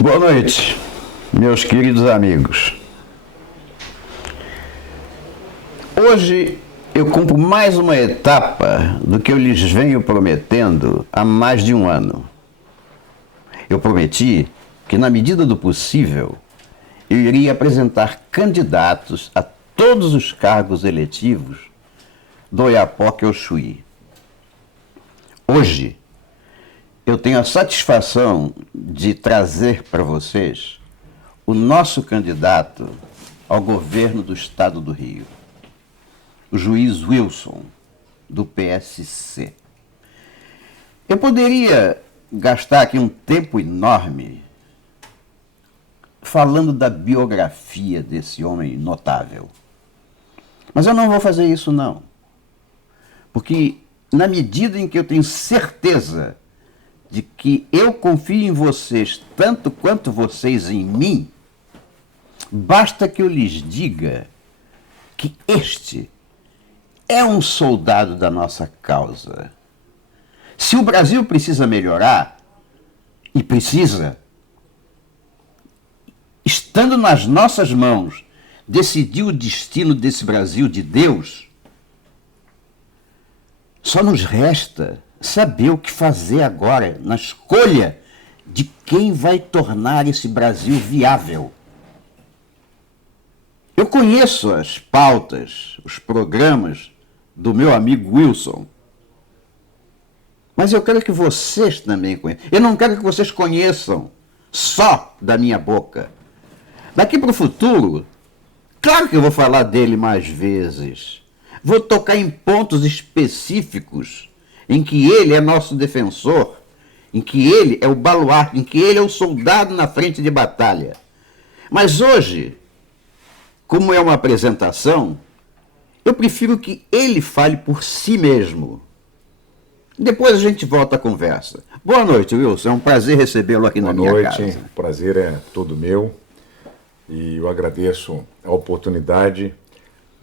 Boa noite, meus queridos amigos. Hoje eu cumpro mais uma etapa do que eu lhes venho prometendo há mais de um ano. Eu prometi que, na medida do possível, eu iria apresentar candidatos a todos os cargos eletivos do Oiapoque ao Chuí. Hoje, eu tenho a satisfação de trazer para vocês o nosso candidato ao governo do Estado do Rio, o juiz Wilson, do PSC. Eu poderia gastar aqui um tempo enorme falando da biografia desse homem notável. Mas eu não vou fazer isso, não. Porque, na medida em que eu tenho certeza de que eu confio em vocês tanto quanto vocês em mim, basta que eu lhes diga que este é um soldado da nossa causa. Se o Brasil precisa melhorar, e precisa, estando nas nossas mãos, decidir o destino desse Brasil de Deus, só nos resta saber o que fazer agora na escolha de quem vai tornar esse Brasil viável. Eu conheço as pautas, os programas do meu amigo Wilson, mas eu quero que vocês também conheçam. Eu não quero que vocês conheçam só da minha boca. Daqui para o futuro, claro que eu vou falar dele mais vezes. Vou tocar em pontos específicos em que ele é nosso defensor, em que ele é o baluarte, em que ele é o soldado na frente de batalha. Mas hoje, como é uma apresentação, eu prefiro que ele fale por si mesmo. Depois a gente volta à conversa. Boa noite, Wilson. É um prazer recebê-lo aqui na minha casa. Boa noite. O prazer é todo meu. E eu agradeço a oportunidade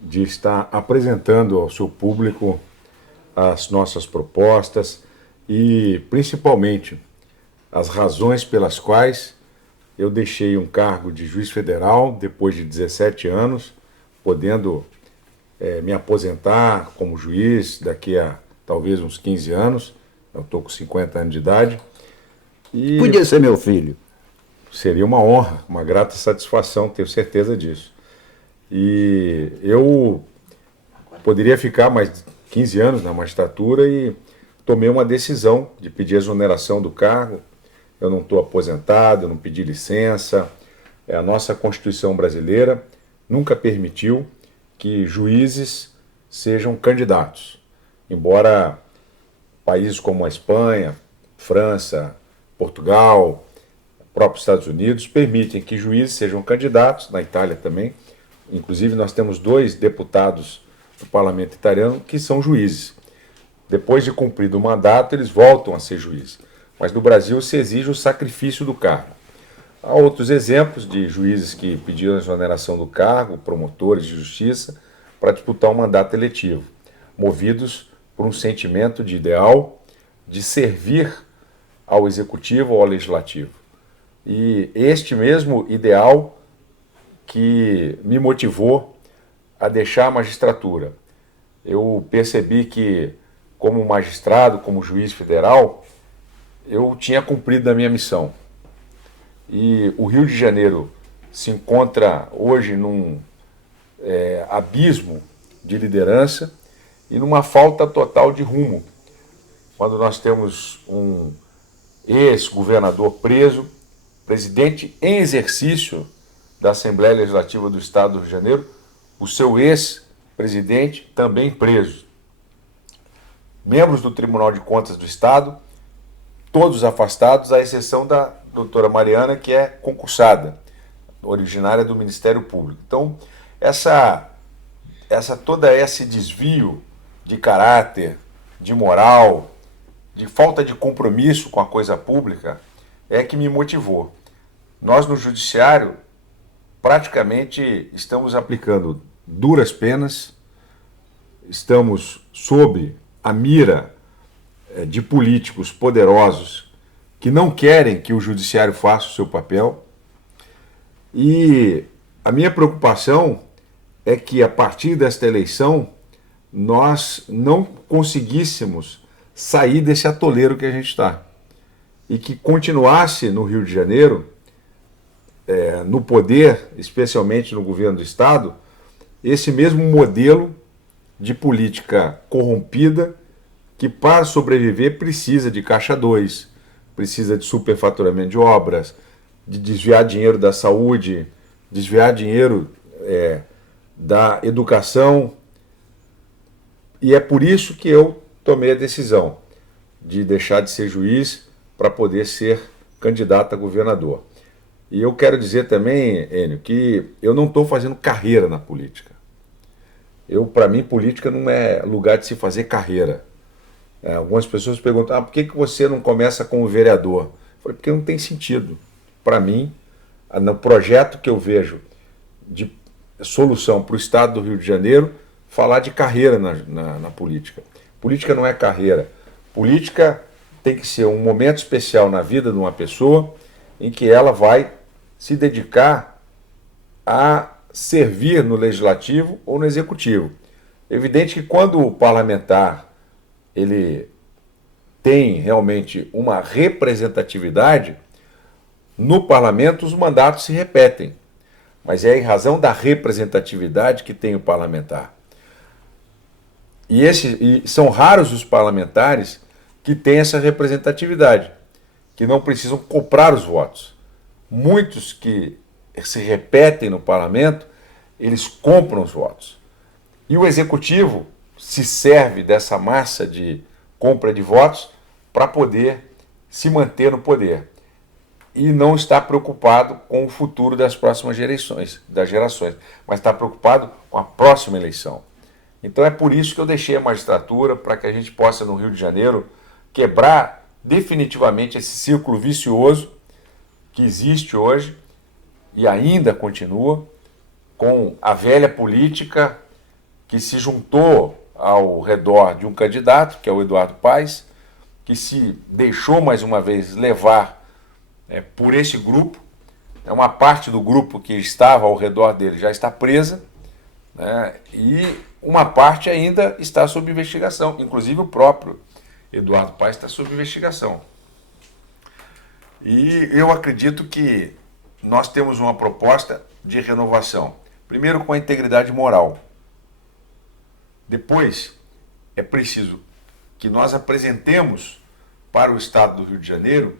de estar apresentando ao seu público as nossas propostas e, principalmente, as razões pelas quais eu deixei um cargo de juiz federal depois de 17 anos, podendo me aposentar como juiz daqui a talvez uns 15 anos. Eu estou com 50 anos de idade. E podia ser meu filho. seria uma honra, uma grata satisfação, tenho certeza disso. E eu poderia ficar mais 15 anos na magistratura e tomei uma decisão de pedir exoneração do cargo. Eu não estou aposentado, eu não pedi licença. A nossa Constituição brasileira nunca permitiu que juízes sejam candidatos. Embora países como a Espanha, França, Portugal, próprios Estados Unidos permitem que juízes sejam candidatos, na Itália também. Inclusive nós temos 2 deputados do parlamento italiano que são juízes. Depois de cumprido o mandato, eles voltam a ser juízes. Mas no Brasil se exige o sacrifício do cargo. Há outros exemplos de juízes que pediram a exoneração do cargo, promotores de justiça, para disputar um mandato eletivo, movidos por um sentimento de ideal de servir ao executivo ou ao legislativo. E este mesmo ideal que me motivou a deixar a magistratura. Eu percebi que, como magistrado, como juiz federal, eu tinha cumprido a minha missão. E o Rio de Janeiro se encontra hoje num abismo de liderança e numa falta total de rumo. Quando nós temos um ex-governador preso, presidente em exercício da Assembleia Legislativa do Estado do Rio de Janeiro, o seu ex-presidente também preso. Membros do Tribunal de Contas do Estado, todos afastados, à exceção da doutora Mariana, que é concursada, originária do Ministério Público. Então, todo esse desvio de caráter, de moral, de falta de compromisso com a coisa pública, é que me motivou. Nós, no Judiciário, praticamente estamos aplicando duras penas, estamos sob a mira de políticos poderosos que não querem que o judiciário faça o seu papel. E a minha preocupação é que, a partir desta eleição, nós não conseguíssemos sair desse atoleiro que a gente está. E que continuasse no Rio de Janeiro, no poder, especialmente no governo do Estado, esse mesmo modelo de política corrompida que, para sobreviver, precisa de caixa 2, precisa de superfaturamento de obras, de desviar dinheiro da saúde, desviar dinheiro da educação. E é por isso que eu tomei a decisão de deixar de ser juiz para poder ser candidato a governador. E eu quero dizer também, Enio, que eu não estou fazendo carreira na política. Para mim, política não é lugar de se fazer carreira. Algumas pessoas perguntam, por que você não começa como vereador? Eu falei, porque não tem sentido. Para mim, no projeto que eu vejo de solução para o Estado do Rio de Janeiro, falar de carreira na política. Política não é carreira. Política tem que ser um momento especial na vida de uma pessoa em que ela vai se dedicar a servir no legislativo ou no executivo. É evidente que quando o parlamentar ele tem realmente uma representatividade, no parlamento os mandatos se repetem. Mas é em razão da representatividade que tem o parlamentar. E são raros os parlamentares que têm essa representatividade, que não precisam comprar os votos. Muitos que se repetem no parlamento, eles compram os votos. E o executivo se serve dessa massa de compra de votos para poder se manter no poder. E não está preocupado com o futuro das próximas gerações, mas está preocupado com a próxima eleição. Então é por isso que eu deixei a magistratura, para que a gente possa, no Rio de Janeiro, quebrar definitivamente esse círculo vicioso que existe hoje e ainda continua, com a velha política que se juntou ao redor de um candidato, que é o Eduardo Paes, que se deixou mais uma vez levar por esse grupo. Uma parte do grupo que estava ao redor dele já está presa, né, e uma parte ainda está sob investigação, inclusive o próprio Eduardo Paes está sob investigação. E eu acredito que nós temos uma proposta de renovação, primeiro com a integridade moral. Depois, é preciso que nós apresentemos para o Estado do Rio de Janeiro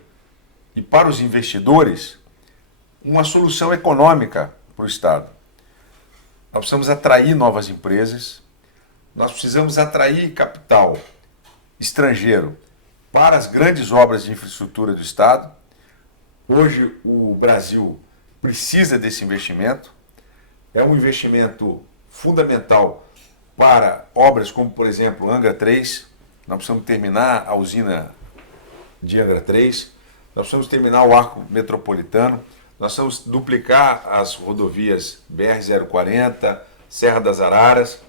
e para os investidores uma solução econômica para o Estado. Nós precisamos atrair novas empresas, nós precisamos atrair capital estrangeiro para as grandes obras de infraestrutura do Estado. Hoje o Brasil precisa desse investimento, é um investimento fundamental para obras como, por exemplo, Angra 3, nós precisamos terminar a usina de Angra 3, nós precisamos terminar o arco metropolitano, nós precisamos duplicar as rodovias BR-040, Serra das Araras,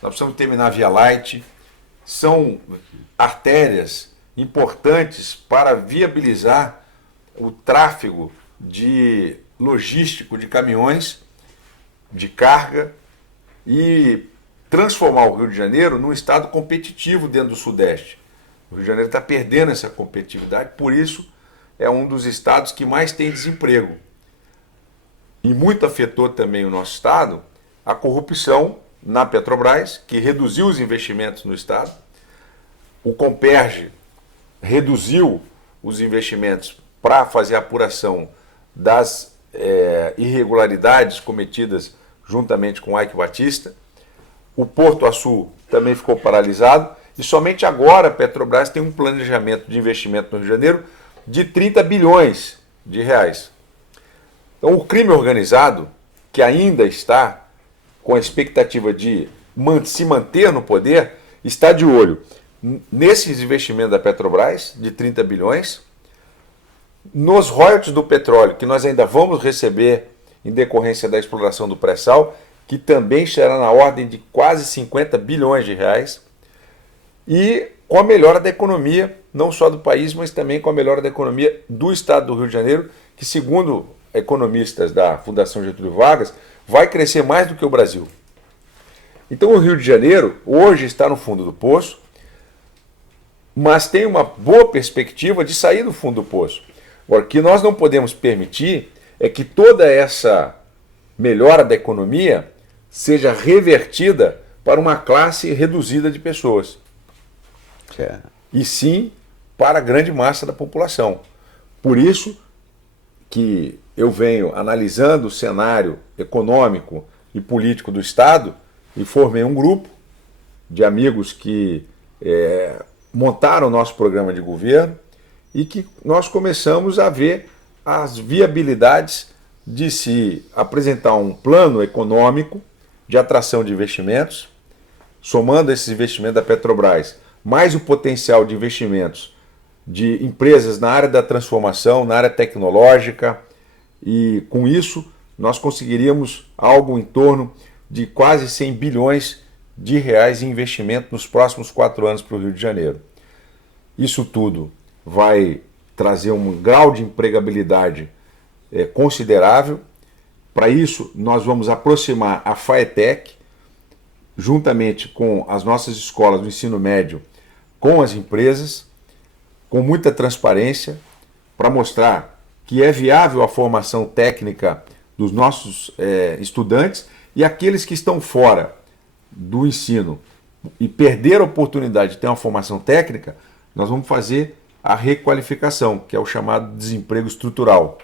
nós precisamos terminar a Via Light. São artérias importantes para viabilizar o tráfego logístico de caminhões, de carga, e transformar o Rio de Janeiro num estado competitivo dentro do Sudeste. O Rio de Janeiro está perdendo essa competitividade, por isso é um dos estados que mais tem desemprego. E muito afetou também o nosso estado a corrupção na Petrobras, que reduziu os investimentos no estado. O Comperj reduziu os investimentos para fazer a apuração das irregularidades cometidas juntamente com o Eike Batista. O Porto Açu também ficou paralisado e somente agora a Petrobras tem um planejamento de investimento no Rio de Janeiro de 30 bilhões de reais. Então o crime organizado, que ainda está com a expectativa de se manter no poder, está de olho nesses investimentos da Petrobras de 30 bilhões, nos royalties do petróleo, que nós ainda vamos receber em decorrência da exploração do pré-sal, que também estará na ordem de quase 50 bilhões de reais, e com a melhora da economia, não só do país, mas também com a melhora da economia do estado do Rio de Janeiro, que, segundo economistas da Fundação Getúlio Vargas, vai crescer mais do que o Brasil. Então o Rio de Janeiro hoje está no fundo do poço, mas tem uma boa perspectiva de sair do fundo do poço. Agora, o que nós não podemos permitir é que toda essa melhora da economia seja revertida para uma classe reduzida de pessoas. E sim para a grande massa da população. Por isso que eu venho analisando o cenário econômico e político do Estado e formei um grupo de amigos que montaram o nosso programa de governo e que nós começamos a ver as viabilidades de se apresentar um plano econômico de atração de investimentos, somando esses investimentos da Petrobras, mais o potencial de investimentos de empresas na área da transformação, na área tecnológica, e com isso nós conseguiríamos algo em torno de quase 100 bilhões de reais em investimento nos próximos 4 anos para o Rio de Janeiro. Isso tudo vai trazer um grau de empregabilidade considerável. Para isso, nós vamos aproximar a FAETEC, juntamente com as nossas escolas do ensino médio, com as empresas, com muita transparência, para mostrar que é viável a formação técnica dos nossos estudantes, e aqueles que estão fora do ensino e perderam a oportunidade de ter uma formação técnica, nós vamos fazer a requalificação, que é o chamado desemprego estrutural.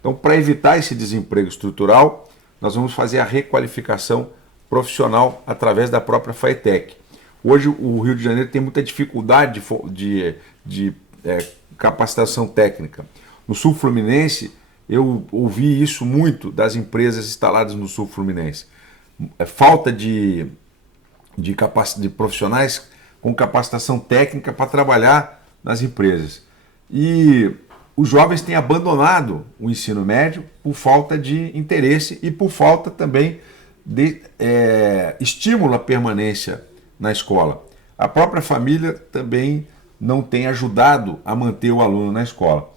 Então, para evitar esse desemprego estrutural, nós vamos fazer a requalificação profissional através da própria FAETEC. Hoje, o Rio de Janeiro tem muita dificuldade de capacitação técnica. No Sul Fluminense, eu ouvi isso muito das empresas instaladas no Sul Fluminense. Falta de profissionais com capacitação técnica para trabalhar nas empresas. E os jovens têm abandonado o ensino médio por falta de interesse e por falta também de estímulo à permanência na escola. A própria família também não tem ajudado a manter o aluno na escola.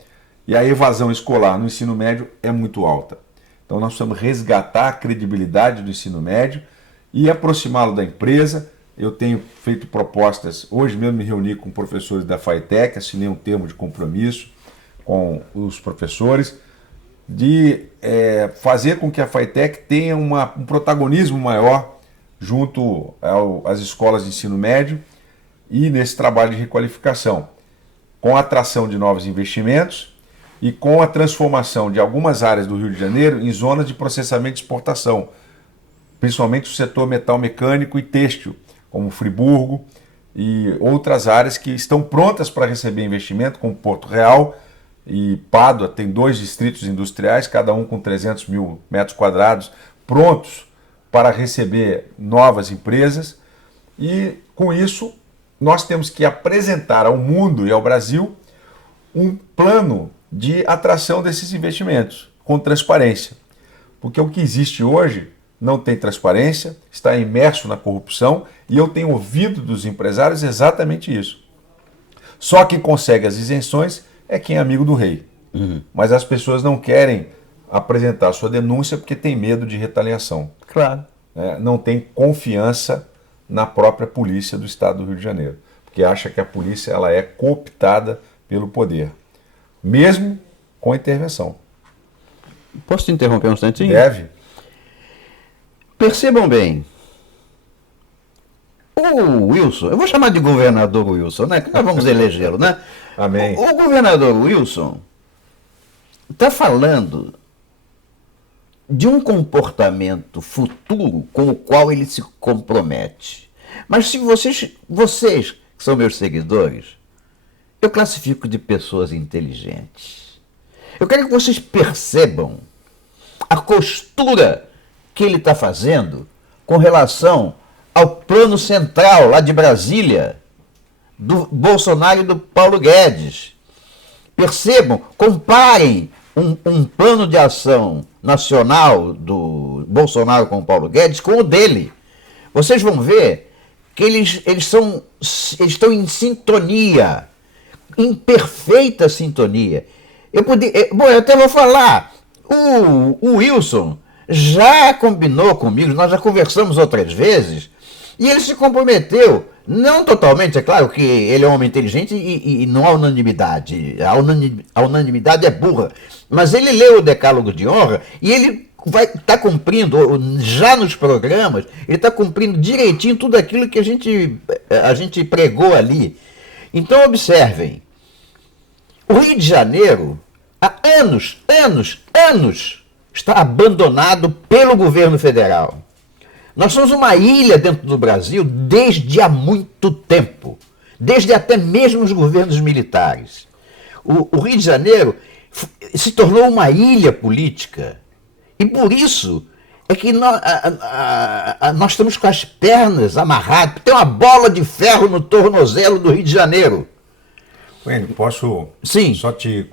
E a evasão escolar no ensino médio é muito alta. Então nós precisamos resgatar a credibilidade do ensino médio e aproximá-lo da empresa. Eu tenho feito propostas, hoje mesmo me reuni com professores da FAETEC, assinei um termo de compromisso com os professores, de fazer com que a FAETEC tenha um protagonismo maior junto às escolas de ensino médio e nesse trabalho de requalificação, com a atração de novos investimentos e com a transformação de algumas áreas do Rio de Janeiro em zonas de processamento e exportação, principalmente o setor metal mecânico e têxtil, como Friburgo e outras áreas que estão prontas para receber investimento, como Porto Real e Pádua, tem 2 distritos industriais, cada um com 300 mil metros quadrados, prontos para receber novas empresas. E com isso nós temos que apresentar ao mundo e ao Brasil um plano de atração desses investimentos, com transparência. Porque o que existe hoje não tem transparência, está imerso na corrupção, e eu tenho ouvido dos empresários exatamente isso. Só quem consegue as isenções é quem é amigo do rei. Mas as pessoas não querem apresentar sua denúncia porque tem medo de retaliação. Claro. Não tem confiança na própria polícia do estado do Rio de Janeiro, porque acha que a polícia ela é cooptada pelo poder, mesmo com a intervenção. Posso te interromper um instantinho? Deve. Percebam bem, o Wilson, eu vou chamar de governador Wilson, né? Que nós vamos elegê-lo, né? Amém. O governador Wilson está falando de um comportamento futuro com o qual ele se compromete. Mas se vocês que são meus seguidores, eu classifico de pessoas inteligentes. Eu quero que vocês percebam a costura que ele está fazendo com relação ao plano central lá de Brasília, do Bolsonaro e do Paulo Guedes. Percebam, comparem um plano de ação nacional do Bolsonaro com o Paulo Guedes com o dele. Vocês vão ver que eles estão em sintonia, em perfeita sintonia. Eu até vou falar, o Wilson já combinou comigo, nós já conversamos outras vezes, e ele se comprometeu, não totalmente, é claro que ele é um homem inteligente e não há unanimidade, a unanimidade é burra, mas ele leu o Decálogo de Honra e ele vai estar cumprindo, já nos programas, ele está cumprindo direitinho tudo aquilo que a gente pregou ali. Então observem, o Rio de Janeiro, há anos, está abandonado pelo governo federal. Nós somos uma ilha dentro do Brasil desde há muito tempo, desde até mesmo os governos militares. O Rio de Janeiro se tornou uma ilha política e por isso é que nós estamos com as pernas amarradas, tem uma bola de ferro no tornozelo do Rio de Janeiro. Wênio, posso Sim. só te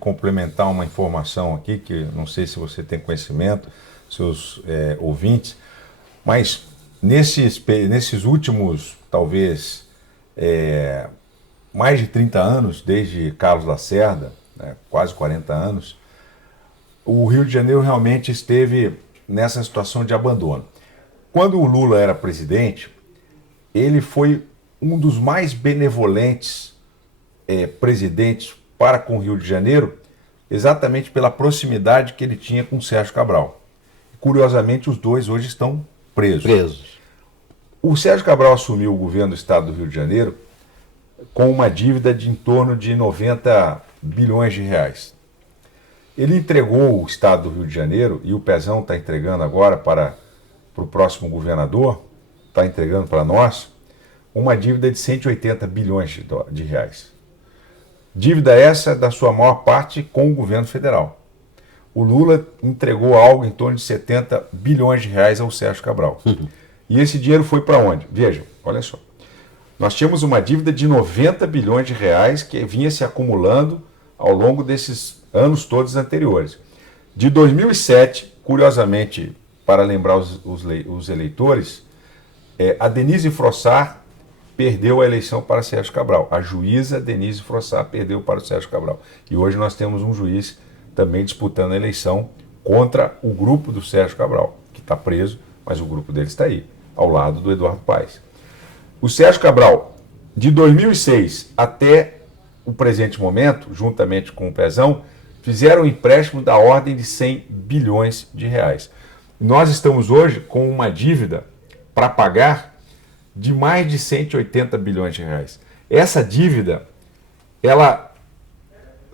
complementar uma informação aqui, que não sei se você tem conhecimento, seus ouvintes, mas nesses últimos, talvez, mais de 30 anos, desde Carlos Lacerda, né, quase 40 anos, o Rio de Janeiro realmente esteve nessa situação de abandono. Quando o Lula era presidente, ele foi um dos mais benevolentes presidentes para com o Rio de Janeiro, exatamente pela proximidade que ele tinha com o Sérgio Cabral. Curiosamente, os dois hoje estão presos. O Sérgio Cabral assumiu o governo do estado do Rio de Janeiro com uma dívida de em torno de 90 bilhões de reais. Ele entregou o estado do Rio de Janeiro, e o Pezão está entregando agora para o próximo governador, está entregando para nós, uma dívida de 180 bilhões de reais. Dívida essa da sua maior parte com o governo federal. O Lula entregou algo em torno de 70 bilhões de reais ao Sérgio Cabral. E esse dinheiro foi para onde? Vejam, olha só. Nós tínhamos uma dívida de 90 bilhões de reais que vinha se acumulando ao longo desses anos todos anteriores. De 2007, curiosamente, para lembrar os eleitores, a Denise Frossard perdeu a eleição para Sérgio Cabral. A juíza Denise Frossard perdeu para o Sérgio Cabral. E hoje nós temos um juiz também disputando a eleição contra o grupo do Sérgio Cabral, que está preso, mas o grupo dele está aí, ao lado do Eduardo Paes. O Sérgio Cabral, de 2006 até o presente momento, juntamente com o Pezão, fizeram um empréstimo da ordem de 100 bilhões de reais. Nós estamos hoje com uma dívida para pagar de mais de 180 bilhões de reais. Essa dívida,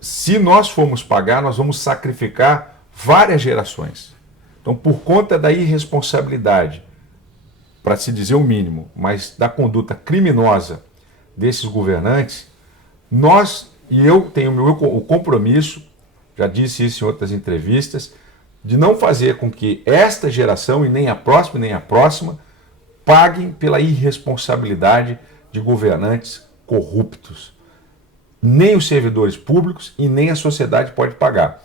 se nós formos pagar, nós vamos sacrificar várias gerações. Então, por conta da irresponsabilidade, para se dizer o mínimo, mas da conduta criminosa desses governantes, eu tenho o compromisso, já disse isso em outras entrevistas, de não fazer com que esta geração, e nem a próxima, paguem pela irresponsabilidade de governantes corruptos. Nem os servidores públicos e nem a sociedade pode pagar.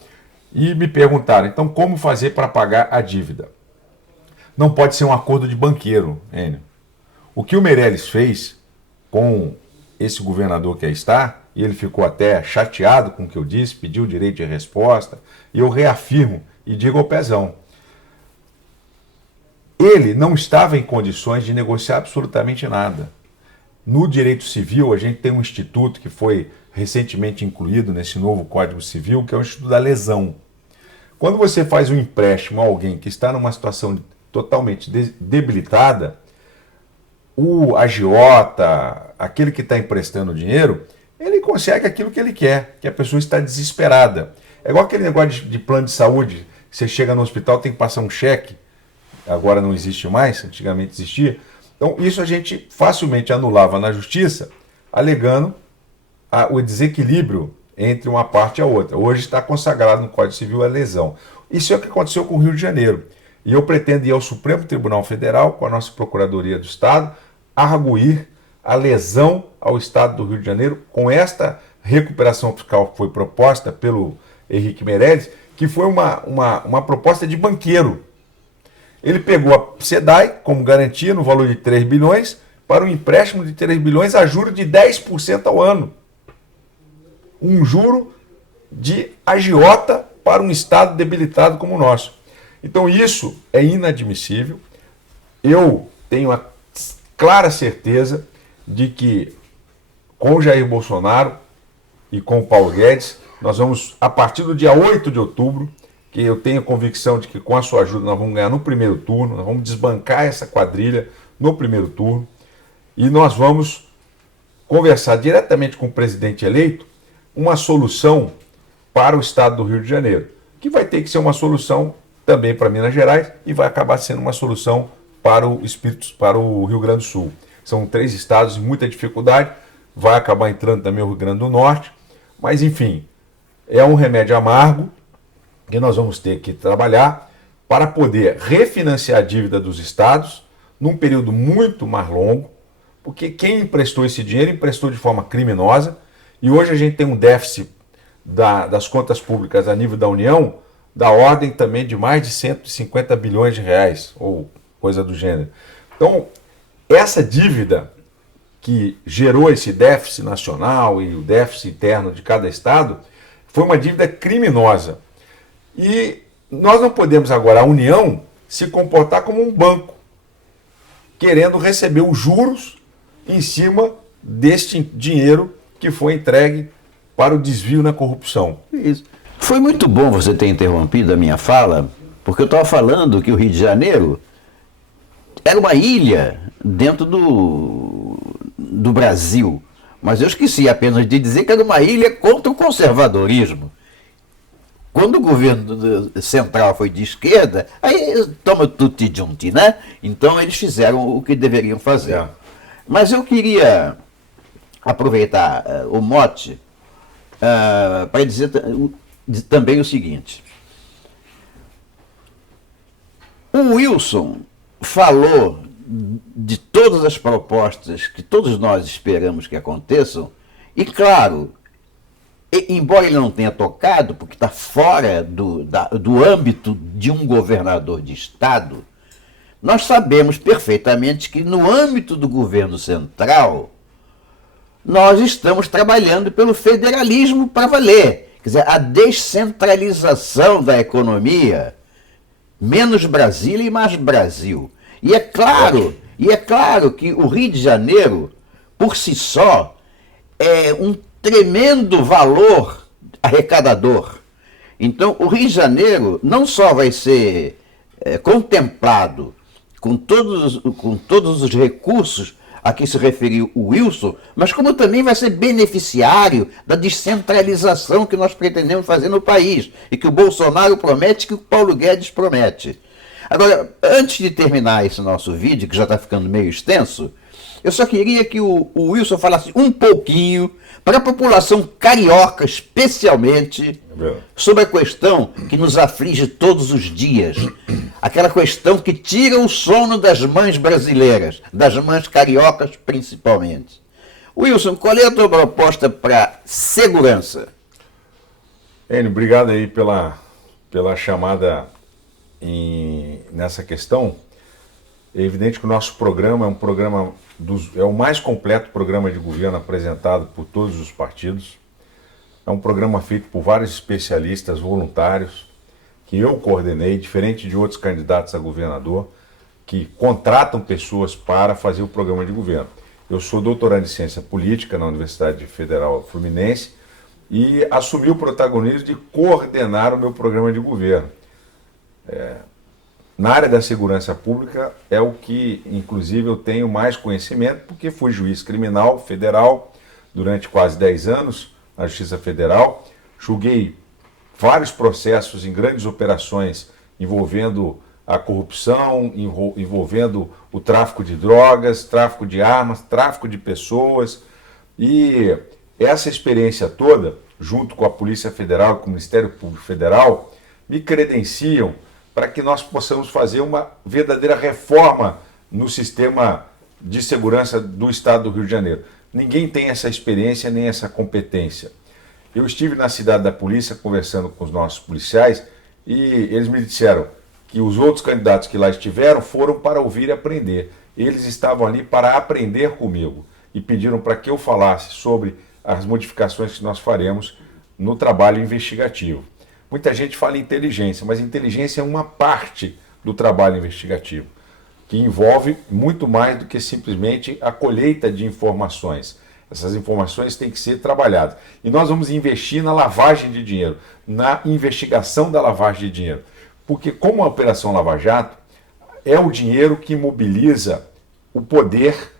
E me perguntaram, então, como fazer para pagar a dívida? Não pode ser um acordo de banqueiro, Enio. O que o Meirelles fez com esse governador que aí está, e ele ficou até chateado com o que eu disse, pediu direito de resposta, e eu reafirmo e digo ao Pezão, ele não estava em condições de negociar absolutamente nada. No direito civil, a gente tem um instituto que foi recentemente incluído nesse novo Código Civil, que é o Instituto da Lesão. Quando você faz um empréstimo a alguém que está numa situação totalmente debilitada, o agiota, aquele que está emprestando dinheiro, ele consegue aquilo que ele quer, que a pessoa está desesperada. É igual aquele negócio de plano de saúde, você chega no hospital, tem que passar um cheque, agora não existe mais, antigamente existia. Então isso a gente facilmente anulava na justiça, alegando o desequilíbrio entre uma parte e a outra. Hoje está consagrado no Código Civil a lesão. Isso é o que aconteceu com o Rio de Janeiro. E eu pretendo ir ao Supremo Tribunal Federal, com a nossa Procuradoria do Estado, arguir a lesão ao Estado do Rio de Janeiro com esta recuperação fiscal que foi proposta pelo Henrique Meirelles, que foi uma proposta de banqueiro. Ele pegou a SEDAI como garantia no valor de 3 bilhões para um empréstimo de 3 bilhões a juro de 10% ao ano. Um juro de agiota para um Estado debilitado como o nosso. Então isso é inadmissível. Eu tenho a clara certeza de que com o Jair Bolsonaro e com o Paulo Guedes, nós vamos, a partir do dia 8 de outubro, que eu tenho convicção de que com a sua ajuda nós vamos ganhar no primeiro turno, nós vamos desbancar essa quadrilha no primeiro turno e nós vamos conversar diretamente com o presidente eleito uma solução para o estado do Rio de Janeiro, que vai ter que ser uma solução também para Minas Gerais e vai acabar sendo uma solução para o Rio Grande do Sul. São 3 estados em muita dificuldade, vai acabar entrando também o Rio Grande do Norte, mas enfim, é um remédio amargo que nós vamos ter que trabalhar para poder refinanciar a dívida dos estados num período muito mais longo, porque quem emprestou esse dinheiro emprestou de forma criminosa e hoje a gente tem um déficit das contas públicas a nível da União da ordem também de mais de 150 bilhões de reais, ou coisa do gênero. Então, essa dívida que gerou esse déficit nacional e o déficit interno de cada estado foi uma dívida criminosa. E nós não podemos agora, a União, se comportar como um banco, querendo receber os juros em cima deste dinheiro que foi entregue para o desvio na corrupção. Isso. Foi muito bom você ter interrompido a minha fala, porque eu estava falando que o Rio de Janeiro era uma ilha dentro do Brasil, mas eu esqueci apenas de dizer que era uma ilha contra o conservadorismo. Quando o governo central foi de esquerda, aí toma tutti junti, né? Então eles fizeram o que deveriam fazer. Mas eu queria aproveitar o mote para dizer também o seguinte. O Wilson falou de todas as propostas que todos nós esperamos que aconteçam, e claro, embora ele não tenha tocado, porque está fora do âmbito de um governador de Estado, nós sabemos perfeitamente que no âmbito do governo central, nós estamos trabalhando pelo federalismo para valer. Quer dizer, a descentralização da economia, menos Brasília e mais Brasil. E é claro que o Rio de Janeiro, por si só, é um tremendo valor arrecadador. Então, o Rio de Janeiro não só vai ser contemplado com todos os recursos a que se referiu o Wilson, mas como também vai ser beneficiário da descentralização que nós pretendemos fazer no país, e que o Bolsonaro promete, que o Paulo Guedes promete. Agora, antes de terminar esse nosso vídeo, que já está ficando meio extenso, eu só queria que o Wilson falasse um pouquinho para a população carioca, especialmente, sobre a questão que nos aflige todos os dias. Aquela questão que tira o sono das mães brasileiras, das mães cariocas principalmente. Wilson, qual é a tua proposta para segurança? Enio, obrigado aí pela chamada nessa questão. É evidente que o nosso programa é um programa é o mais completo programa de governo apresentado por todos os partidos. É um programa feito por vários especialistas voluntários, que eu coordenei, diferente de outros candidatos a governador, que contratam pessoas para fazer o programa de governo. Eu sou doutorando em ciência política na Universidade Federal Fluminense e assumi o protagonismo de coordenar o meu programa de governo. Na área da segurança pública é o que, inclusive, eu tenho mais conhecimento, porque fui juiz criminal federal durante quase 10 anos na Justiça Federal, julguei vários processos em grandes operações envolvendo a corrupção, envolvendo o tráfico de drogas, tráfico de armas, tráfico de pessoas, e essa experiência toda, junto com a Polícia Federal e com o Ministério Público Federal, me credenciam para que nós possamos fazer uma verdadeira reforma no sistema de segurança do Estado do Rio de Janeiro. Ninguém tem essa experiência nem essa competência. Eu estive na cidade da polícia conversando com os nossos policiais e eles me disseram que os outros candidatos que lá estiveram foram para ouvir e aprender. Eles estavam ali para aprender comigo e pediram para que eu falasse sobre as modificações que nós faremos no trabalho investigativo. Muita gente fala em inteligência, mas inteligência é uma parte do trabalho investigativo, que envolve muito mais do que simplesmente a colheita de informações. Essas informações têm que ser trabalhadas. E nós vamos investir na lavagem de dinheiro, na investigação da lavagem de dinheiro. Porque, como a Operação Lava Jato, é o dinheiro que mobiliza o poder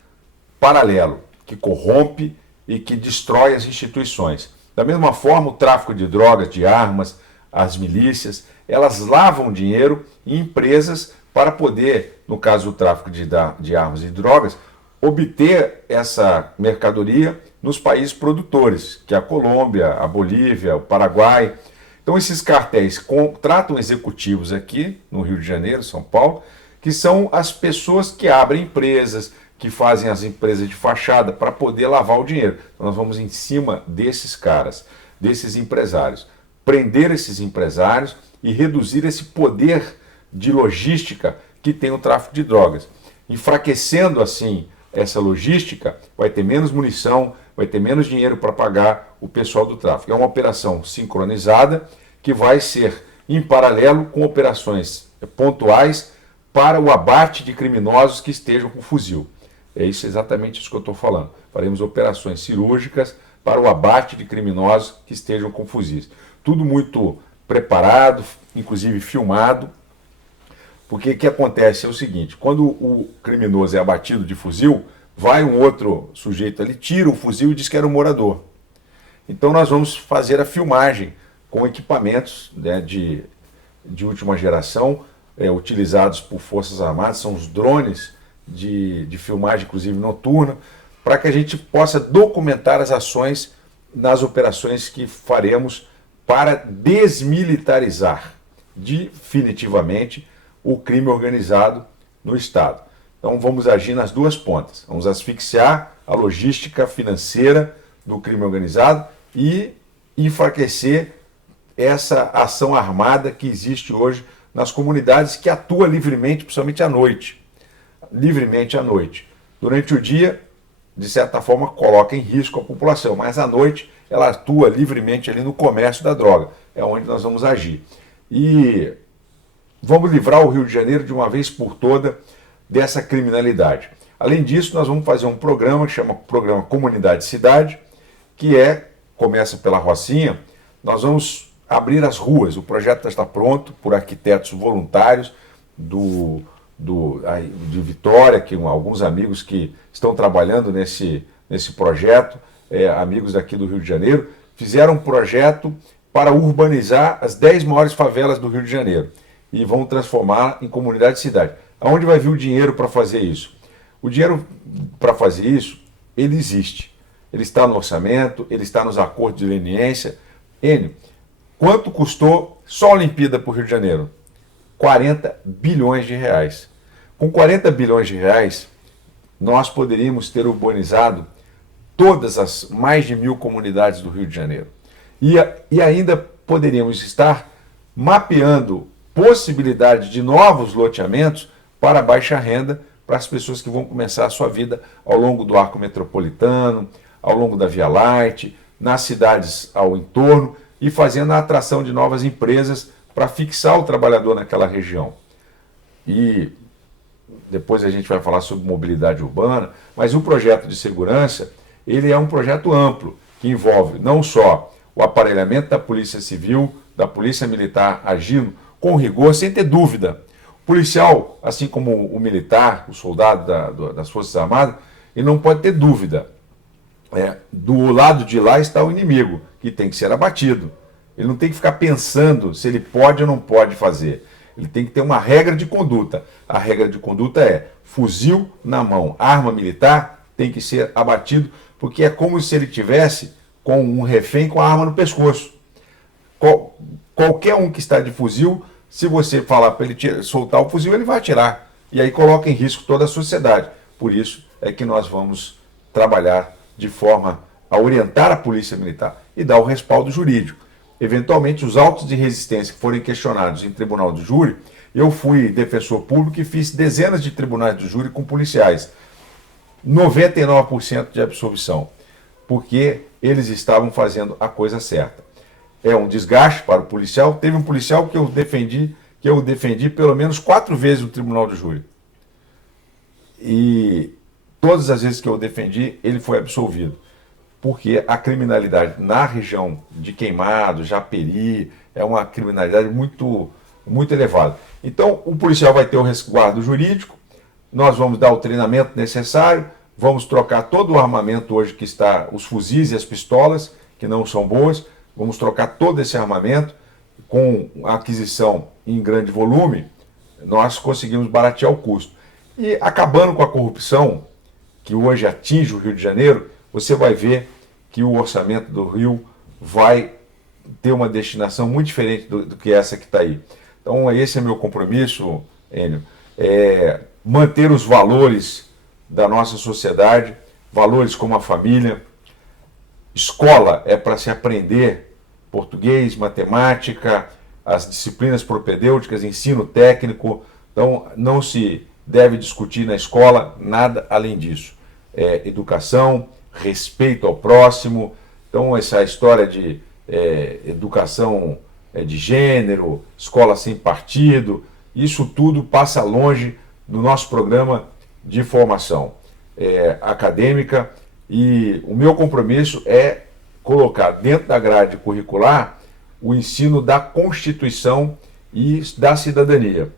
paralelo, que corrompe e que destrói as instituições. Da mesma forma, o tráfico de drogas, de armas, as milícias, elas lavam dinheiro em empresas para poder, no caso do tráfico de armas e drogas, obter essa mercadoria nos países produtores, que é a Colômbia, a Bolívia, o Paraguai. Então esses cartéis contratam executivos aqui no Rio de Janeiro, São Paulo, que são as pessoas que abrem empresas, que fazem as empresas de fachada para poder lavar o dinheiro. Então nós vamos em cima desses caras, desses empresários, prender esses empresários e reduzir esse poder de logística que tem o tráfico de drogas. Enfraquecendo assim essa logística, vai ter menos munição, vai ter menos dinheiro para pagar o pessoal do tráfico. É uma operação sincronizada que vai ser em paralelo com operações pontuais para o abate de criminosos que estejam com fuzil. É isso, exatamente isso que eu estou falando. Faremos operações cirúrgicas para o abate de criminosos que estejam com fuzis. Tudo muito preparado, inclusive filmado, porque o que acontece é o seguinte: quando o criminoso é abatido de fuzil, vai um outro sujeito ali, tira o fuzil e diz que era um morador. Então nós vamos fazer a filmagem com equipamentos, né, de última geração, utilizados por Forças Armadas, são os drones de filmagem, inclusive noturna, para que a gente possa documentar as ações nas operações que faremos para desmilitarizar definitivamente o crime organizado no Estado. Então vamos agir nas duas pontas. Vamos asfixiar a logística financeira do crime organizado e enfraquecer essa ação armada que existe hoje nas comunidades, que atua livremente, principalmente à noite. Livremente à noite. Durante o dia, de certa forma, coloca em risco a população, mas à noite ela atua livremente ali no comércio da droga. É onde nós vamos agir. E vamos livrar o Rio de Janeiro de uma vez por toda dessa criminalidade. Além disso, nós vamos fazer um programa que chama Programa Comunidade Cidade, que começa pela Rocinha. Nós vamos abrir as ruas. O projeto está pronto por arquitetos voluntários de Vitória, que alguns amigos que estão trabalhando nesse projeto, amigos daqui do Rio de Janeiro, fizeram um projeto para urbanizar as 10 maiores favelas do Rio de Janeiro e vão transformar em comunidade de cidade. Aonde vai vir o dinheiro para fazer isso? O dinheiro para fazer isso, ele existe. Ele está no orçamento, ele está nos acordos de leniência. Enio, quanto custou só a Olimpíada para o Rio de Janeiro? 40 bilhões de reais. Com 40 bilhões de reais, nós poderíamos ter urbanizado todas as mais de 1.000 comunidades do Rio de Janeiro. E ainda poderíamos estar mapeando possibilidade de novos loteamentos para baixa renda, para as pessoas que vão começar a sua vida ao longo do arco metropolitano, ao longo da Via Láctea, nas cidades ao entorno, e fazendo a atração de novas empresas para fixar o trabalhador naquela região. E depois a gente vai falar sobre mobilidade urbana, mas o projeto de segurança, ele é um projeto amplo, que envolve não só o aparelhamento da Polícia Civil, da Polícia Militar agindo com rigor, sem ter dúvida. O policial, assim como o militar, o soldado das Forças Armadas, ele não pode ter dúvida. Do lado de lá está o inimigo, que tem que ser abatido. Ele não tem que ficar pensando se ele pode ou não pode fazer. Ele tem que ter uma regra de conduta. A regra de conduta é fuzil na mão, arma militar tem que ser abatido, porque é como se ele tivesse com um refém com a arma no pescoço. Qualquer um que está de fuzil, se você falar para ele soltar o fuzil, ele vai atirar. E aí coloca em risco toda a sociedade. Por isso é que nós vamos trabalhar de forma a orientar a Polícia Militar e dar o respaldo jurídico. eventualmente, os autos de resistência que forem questionados em tribunal do júri, eu fui defensor público e fiz dezenas de tribunais do júri com policiais. 99% de absolvição, porque eles estavam fazendo a coisa certa. É um desgaste para o policial. Teve um policial que eu defendi pelo menos 4 vezes no tribunal do júri. E todas as vezes que eu defendi, ele foi absolvido. Porque a criminalidade na região de Queimados, Japeri, é uma criminalidade muito, muito elevada. Então, o policial vai ter o resguardo jurídico, nós vamos dar o treinamento necessário, vamos trocar todo o armamento hoje que está, os fuzis e as pistolas, que não são boas, vamos trocar todo esse armamento. Com a aquisição em grande volume, nós conseguimos baratear o custo. E acabando com a corrupção, que hoje atinge o Rio de Janeiro, você vai ver que o orçamento do Rio vai ter uma destinação muito diferente do que essa que está aí. Então, esse é meu compromisso, Enio, manter os valores da nossa sociedade, valores como a família. Escola é para se aprender português, matemática, as disciplinas propedêuticas, ensino técnico. Então, não se deve discutir na escola nada além disso. Educação, respeito ao próximo. Então, essa história de educação de gênero, escola sem partido, isso tudo passa longe do nosso programa de formação acadêmica, e o meu compromisso é colocar dentro da grade curricular o ensino da Constituição e da cidadania.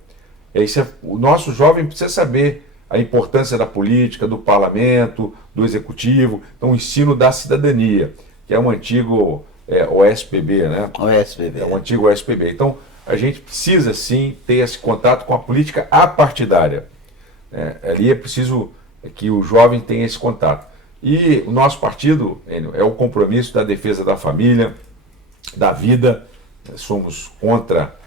O nosso jovem precisa saber a importância da política, do parlamento, do executivo. Então, o ensino da cidadania, que é um antigo OSPB, né? OSPB. É um antigo OSPB. Então, a gente precisa, sim, ter esse contato com a política apartidária. Ali é preciso que o jovem tenha esse contato. E o nosso partido, Enio, é o compromisso da defesa da família, da vida. Somos contra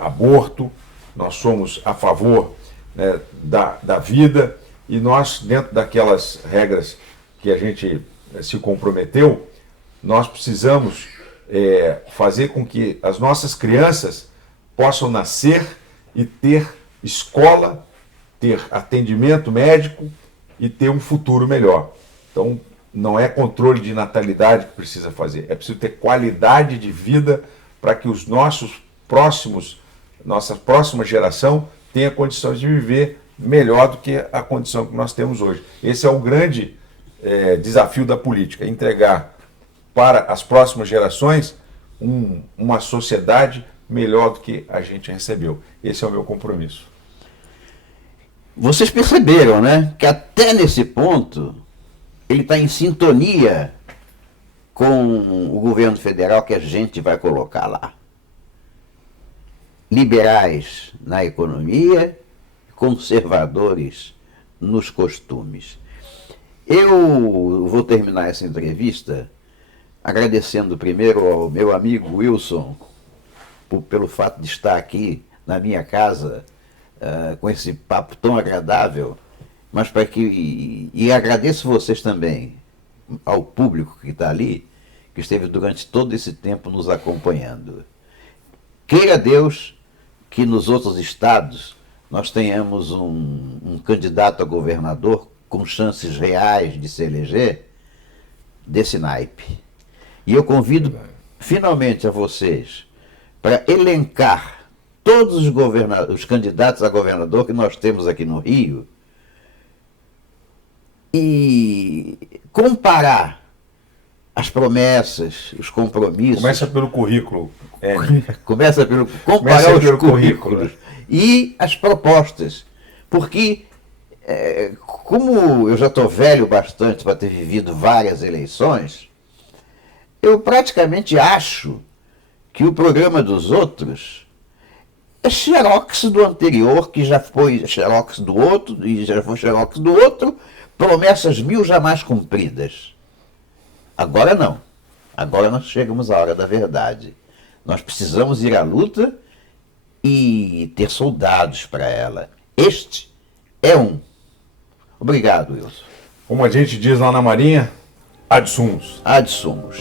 aborto, nós somos a favor, né, da vida, e nós, dentro daquelas regras que a gente se comprometeu, nós precisamos fazer com que as nossas crianças possam nascer e ter escola, ter atendimento médico e ter um futuro melhor. Então, não é controle de natalidade que precisa fazer, é preciso ter qualidade de vida para que os nossa próxima geração tenha condições de viver melhor do que a condição que nós temos hoje. Esse é o grande desafio da política, entregar para as próximas gerações uma sociedade melhor do que a gente recebeu. Esse é o meu compromisso. Vocês perceberam, né, que até nesse ponto ele está em sintonia com o governo federal que a gente vai colocar lá. Liberais na economia, conservadores nos costumes. Eu vou terminar essa entrevista agradecendo primeiro ao meu amigo Wilson pelo fato de estar aqui na minha casa com esse papo tão agradável, mas e agradeço vocês também, ao público que está ali, que esteve durante todo esse tempo nos acompanhando. Queira Deus que nos outros estados nós tenhamos um candidato a governador com chances reais de se eleger desse naipe. E eu convido finalmente a vocês para elencar todos os candidatos a governador que nós temos aqui no Rio e comparar as promessas, os compromissos. Começa pelo currículo. Começa pelo comparar os currículos e as propostas. Porque, como eu já estou velho bastante para ter vivido várias eleições, eu praticamente acho que o programa dos outros é xerox do anterior, que já foi xerox do outro, e já foi xerox do outro, promessas mil jamais cumpridas. Agora não. Agora nós chegamos à hora da verdade. Nós precisamos ir à luta e ter soldados para ela. Este é um. Obrigado, Wilson. Como a gente diz lá na Marinha, ad sumos. Ad sumos.